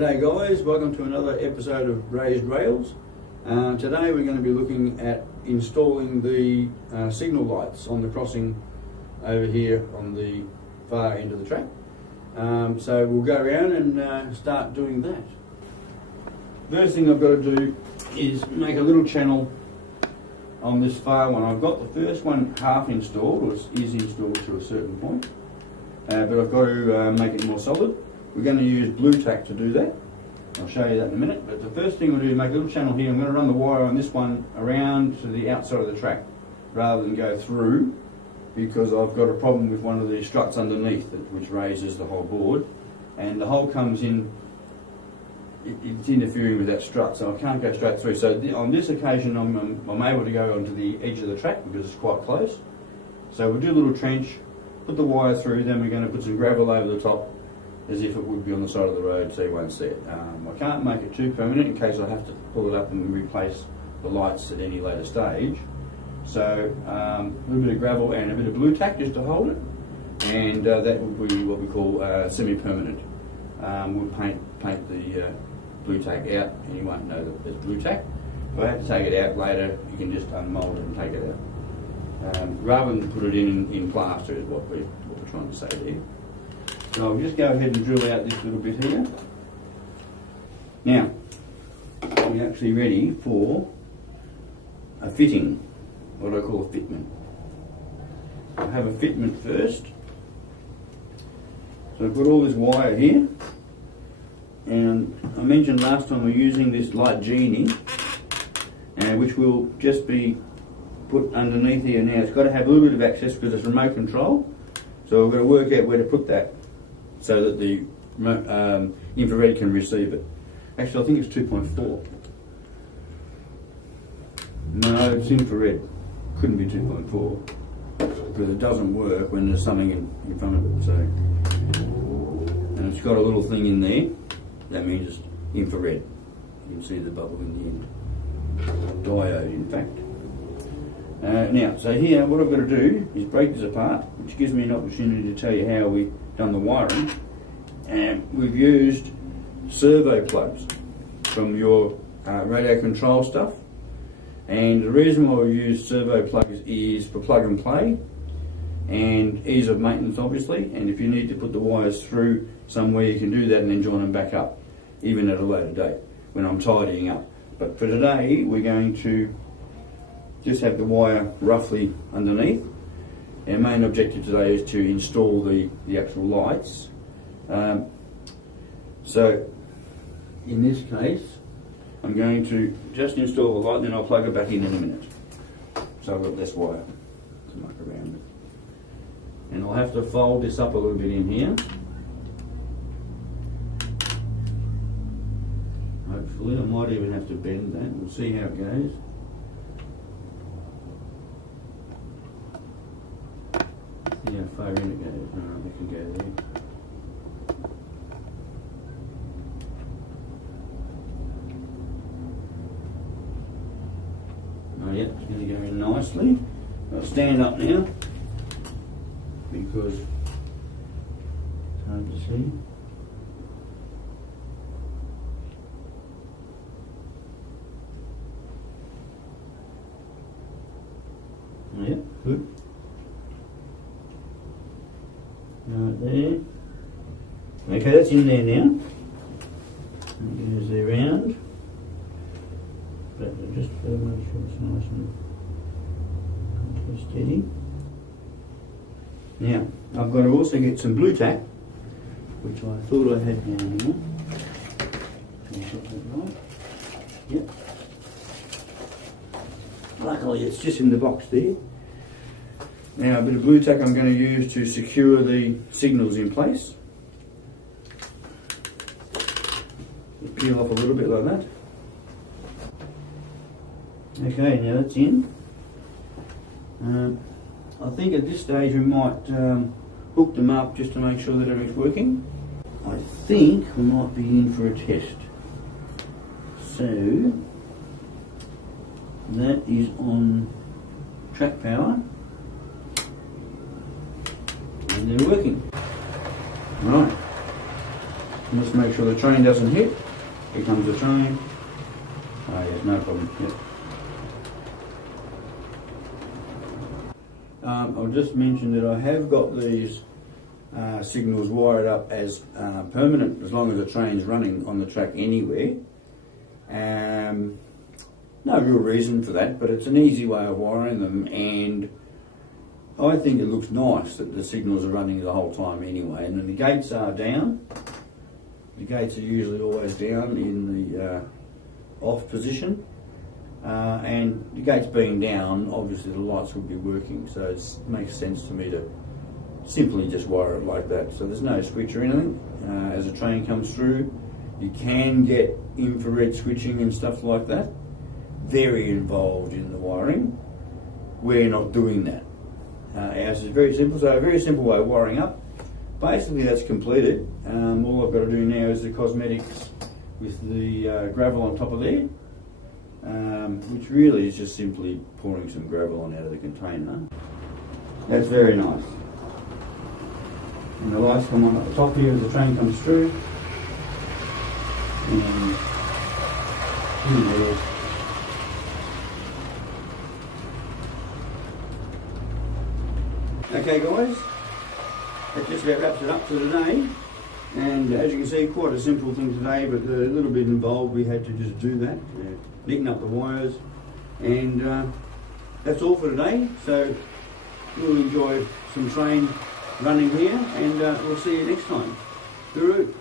G'day guys, welcome to another episode of Raised Rails. Today we're going to be looking at installing the signal lights on the crossing over here on the far end of the track. So we'll go around and start doing that. First thing I've got to do is make a little channel on this far one. I've got the first one half installed, or is installed to a certain point, but I've got to make it more solid. We're going to use blue tack to do that. I'll show you that in a minute, but the first thing we'll do is make a little channel here. I'm going to run the wire on this one around to the outside of the track rather than go through, because I've got a problem with one of the struts underneath which raises the whole board, and the hole comes in, it's interfering with that strut, so I can't go straight through. So on this occasion I'm able to go onto the edge of the track because it's quite close. So we'll do a little trench, put the wire through, then we're going to put some gravel over the top as if it would be on the side of the road, so you won't see it. I can't make it too permanent in case I have to pull it up and replace the lights at any later stage. So a little bit of gravel and a bit of blue tack just to hold it, and that will be what we call semi-permanent. We'll paint the blue tack out and you won't know that there's blue tack. If I have to take it out later, you can just unmold it and take it out. Rather than put it in plaster is what we're trying to say there. So I'll just go ahead and drill out this little bit here. Now, we're actually ready for a fitting, what I call a fitment. I'll have a fitment first. So I've got all this wire here, and I mentioned last time we're using this light genie, which will just be put underneath here now. It's got to have a little bit of access because it's remote control, so we've got to work out where to put that so that the infrared can receive it. Actually, I think it's 2.4. No, it's infrared. Couldn't be 2.4 because it doesn't work when there's something in front of it. So, and it's got a little thing in there. That means it's infrared. You can see the bubble in the end. Diode, in fact. Now, so here, what I've got to do is break this apart, which gives me an opportunity to tell you how we've done the wiring. And we've used servo plugs from your radio control stuff. And the reason why we use servo plugs is for plug and play and ease of maintenance, obviously. And if you need to put the wires through somewhere, you can do that and then join them back up, even at a later date when I'm tidying up. But for today, we're going to just have the wire roughly underneath. Our main objective today is to install the actual lights. So in this case, I'm going to just install the light, then I'll plug it back in a minute. So I've got less wire to muck around with. And I'll have to fold this up a little bit in here. Hopefully, I might even have to bend that. We'll see how it goes. See how far in it goes. No, they can go there. Oh yeah, it's going to go in nicely. I'll stand up now because it's hard to see. Oh yeah, good. Right there. Okay, that's in there now. It goes around. But just make sure it's nice and steady. Now, I've got to also get some blue tack, which I thought I had down here. Can I get that right? Yep. Luckily, it's just in the box there. Now, a bit of blue tack I'm going to use to secure the signals in place. Peel off a little bit like that. Okay, now that's in. I think at this stage we might hook them up just to make sure that everything's working. I think we might be in for a test. So, that is on track power. And they're working. Right. Let's make sure the train doesn't hit. Here comes the train. Oh yes, no problem. Yep. I'll just mention that I have got these signals wired up as permanent, as long as the train's running on the track anywhere. No real reason for that, but it's an easy way of wiring them, and I think it looks nice that the signals are running the whole time anyway. And then the gates are down. The gates are usually always down in the off position. And the gates being down, obviously the lights would be working, so it makes sense to me to simply just wire it like that. So there's no switch or anything. As a train comes through, you can get infrared switching and stuff like that. Very involved in the wiring. We're not doing that. Ours is very simple, so a very simple way of wiring up. Basically that's completed. All I've got to do now is the cosmetics with the gravel on top of there. Which really is just simply pouring some gravel on out of the container. That's very nice. And the lights come on at the top here as the train comes through. And in there. Okay guys, that just about wraps it up for today. And as you can see, quite a simple thing today, but a little bit involved. We had to just do that, neaten up the wires, and that's all for today. So we'll enjoy some train running here, and we'll see you next time. Guru.